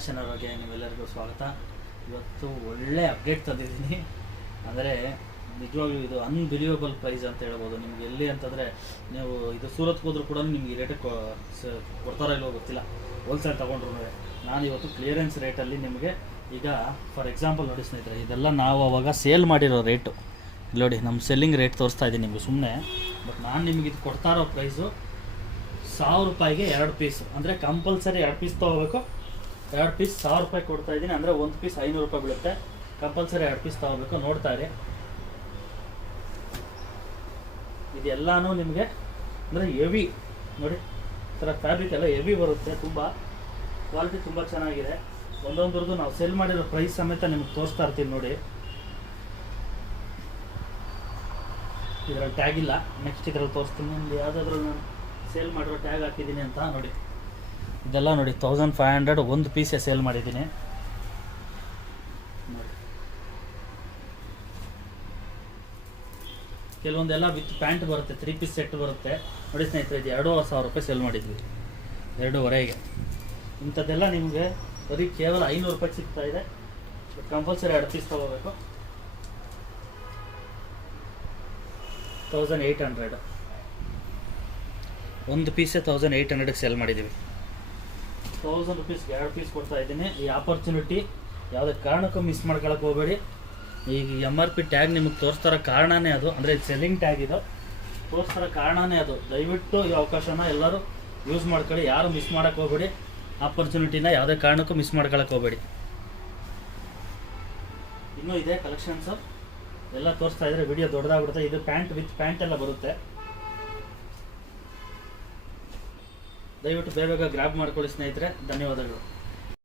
Fashion ಅವರಿಗೆ ನಿಮ್ಮೆಲ್ಲರಿಗೂ ಸ್ವಾಗತ. ಇವತ್ತು ಒಳ್ಳೆ ಅಪ್ಡೇಟ್ ತಂದಿದ್ದೀನಿ. ಅಂದರೆ ನಿಜವಾಗ್ಲೂ ಇದು ಅನ್ಬಿಲೀವಬಲ್ ಪ್ರೈಸ್ ಅಂತ ಹೇಳ್ಬೋದು. ನಿಮ್ಗೆ ಎಲ್ಲಿ ಅಂತಂದರೆ ನೀವು ಇದು ಸೂರತ್ಗೆ ಹೋದ್ರೂ ಕೂಡ ನಿಮ್ಗೆ ಈ ರೇಟಿಗೆ ಕೊಡ್ತಾರೋ ಇಲ್ಲವೋ ಗೊತ್ತಿಲ್ಲ. ಹೋಲ್ಸೇಲ್ ತೊಗೊಂಡ್ರು ನಾನು ಇವತ್ತು ಕ್ಲಿಯರೆನ್ಸ್ ರೇಟಲ್ಲಿ ನಿಮಗೆ ಈಗ ಫಾರ್ ಎಕ್ಸಾಂಪಲ್ ನೋಡಿ ಸ್ನೇಹಿತರೆ, ಇದೆಲ್ಲ ನಾವು ಅವಾಗ ಸೇಲ್ ಮಾಡಿರೋ ರೇಟು ನೋಡಿ, ನಮ್ಮ ಸೆಲ್ಲಿಂಗ್ ರೇಟ್ ತೋರಿಸ್ತಾ ಇದ್ದೀನಿ ನಿಮಗೆ ಸುಮ್ಮನೆ. ಬಟ್ ನಾನು ನಿಮಗೆ ಇದು ಕೊಡ್ತಾ ಇರೋ ಪ್ರೈಸು 1000 ರೂಪಾಯಿಗೆ 2 ಪೀಸ್. ಅಂದರೆ ಕಂಪಲ್ಸರಿ 2 ಪೀಸ್ ತೊಗೋಬೇಕು. 2 ಪೀಸ್ 1000 ರೂಪಾಯಿ ಕೊಡ್ತಾ ಇದ್ದೀನಿ. ಅಂದರೆ 1 ಪೀಸ್ 500 ರೂಪಾಯಿ ಬೀಳುತ್ತೆ. ಕಂಪಲ್ಸರಿ 2 ಪೀಸ್ ತೊಗೋಬೇಕು. ನೋಡ್ತಾ ಇರಿ, ಇದೆಲ್ಲನೂ ನಿಮಗೆ ಅಂದರೆ ಹೆವಿ ನೋಡಿ, ಈ ಥರ ಫ್ಯಾಬ್ರಿಕ್ ಎಲ್ಲ ಹೆವಿ ಬರುತ್ತೆ. ತುಂಬ ಕ್ವಾಲಿಟಿ ತುಂಬ ಚೆನ್ನಾಗಿದೆ. ಒಂದೊಂದ್ರದ್ದು ನಾವು ಸೇಲ್ ಮಾಡಿರೋ ಪ್ರೈಸ್ ಸಮೇತ ನಿಮ್ಗೆ ತೋರಿಸ್ತಾ ಇರ್ತೀನಿ ನೋಡಿ. ಇದರಲ್ಲಿ ಟ್ಯಾಗ್ ಇಲ್ಲ, ನೆಕ್ಸ್ಟ್ ಇದರಲ್ಲಿ ತೋರಿಸ್ತೀನಿ. ನಿಮ್ಗೆ ಯಾವುದಾದ್ರೂ ನಾನು ಸೇಲ್ ಮಾಡಿರೋ ಟ್ಯಾಗ್ ಹಾಕಿದ್ದೀನಿ ಅಂತ ನೋಡಿ. ಇದೆಲ್ಲ ನೋಡಿ 1500 ಒಂದು ಪೀಸೇ ಸೇಲ್ ಮಾಡಿದ್ದೀನಿ ನೋಡಿ. ಕೆಲವೊಂದೆಲ್ಲ ವಿತ್ ಪ್ಯಾಂಟ್ ಬರುತ್ತೆ, 3 ಪೀಸ್ ಸೆಟ್ ಬರುತ್ತೆ ನೋಡಿ ಸ್ನೇಹಿತರೆ. ಇದು 2500 ರೂಪಾಯಿ ಸೇಲ್ ಮಾಡಿದ್ವಿ, 2.5ಗೆ. ಇಂಥದ್ದೆಲ್ಲ ನಿಮಗೆ ಬರೀ ಕೇವಲ 500 ರೂಪಾಯಿ ಸಿಗ್ತಾ ಇದೆ. ಕಂಪಲ್ಸರಿ 2 ಪೀಸ್ ತೊಗೋಬೇಕು. 1800 ಒಂದು ಪೀಸೇ 1800ಗೆ ಸೇಲ್ ಮಾಡಿದ್ದೀವಿ. 1000 ರೂಪೀಸ್ಗೆ 2 ಪೀಸ್ ಕೊಡ್ತಾ ಇದ್ದೀನಿ. ಈ ಆಪರ್ಚುನಿಟಿ ಯಾವುದೇ ಕಾರಣಕ್ಕೂ ಮಿಸ್ ಮಾಡ್ಕೊಳಕ್ಕೆ ಹೋಗಬೇಡಿ. ಈಗ MRP ಟ್ಯಾಗ್ ನಿಮಗೆ ತೋರಿಸ್ತಾರೋ ಕಾರಣನೇ ಅದು, ಅಂದರೆ ಸೆಲ್ಲಿಂಗ್ ಟ್ಯಾಗ್ ಇದು ತೋರಿಸ್ತಾರೋ ಕಾರಣನೇ ಅದು. ದಯವಿಟ್ಟು ಈ ಅವಕಾಶನ ಎಲ್ಲರೂ ಯೂಸ್ ಮಾಡ್ಕೊಳ್ಳಿ. ಯಾರು ಮಿಸ್ ಮಾಡೋಕ್ಕೆ ಹೋಗಬೇಡಿ. ಆಪರ್ಚುನಿಟಿನ ಯಾವುದೇ ಕಾರಣಕ್ಕೂ ಮಿಸ್ ಮಾಡ್ಕೊಳಕ್ಕೆ ಹೋಗಬೇಡಿ. ಇನ್ನೂ ಇದೆ ಕಲೆಕ್ಷನ್ಸು ಎಲ್ಲ ತೋರಿಸ್ತಾ ಇದ್ರೆ ವಿಡಿಯೋ ದೊಡ್ಡದಾಗ್ಬಿಡುತ್ತೆ. ಇದು ಪ್ಯಾಂಟ್ ವಿತ್ ಪ್ಯಾಂಟ್ ಎಲ್ಲ ಬರುತ್ತೆ. ದಯವಿಟ್ಟು ಬೇಗ ಗ್ರ್ಯಾಬ್ ಮಾಡ್ಕೊಳ್ಳಿ ಸ್ನೇಹಿತರೆ. ಧನ್ಯವಾದಗಳು.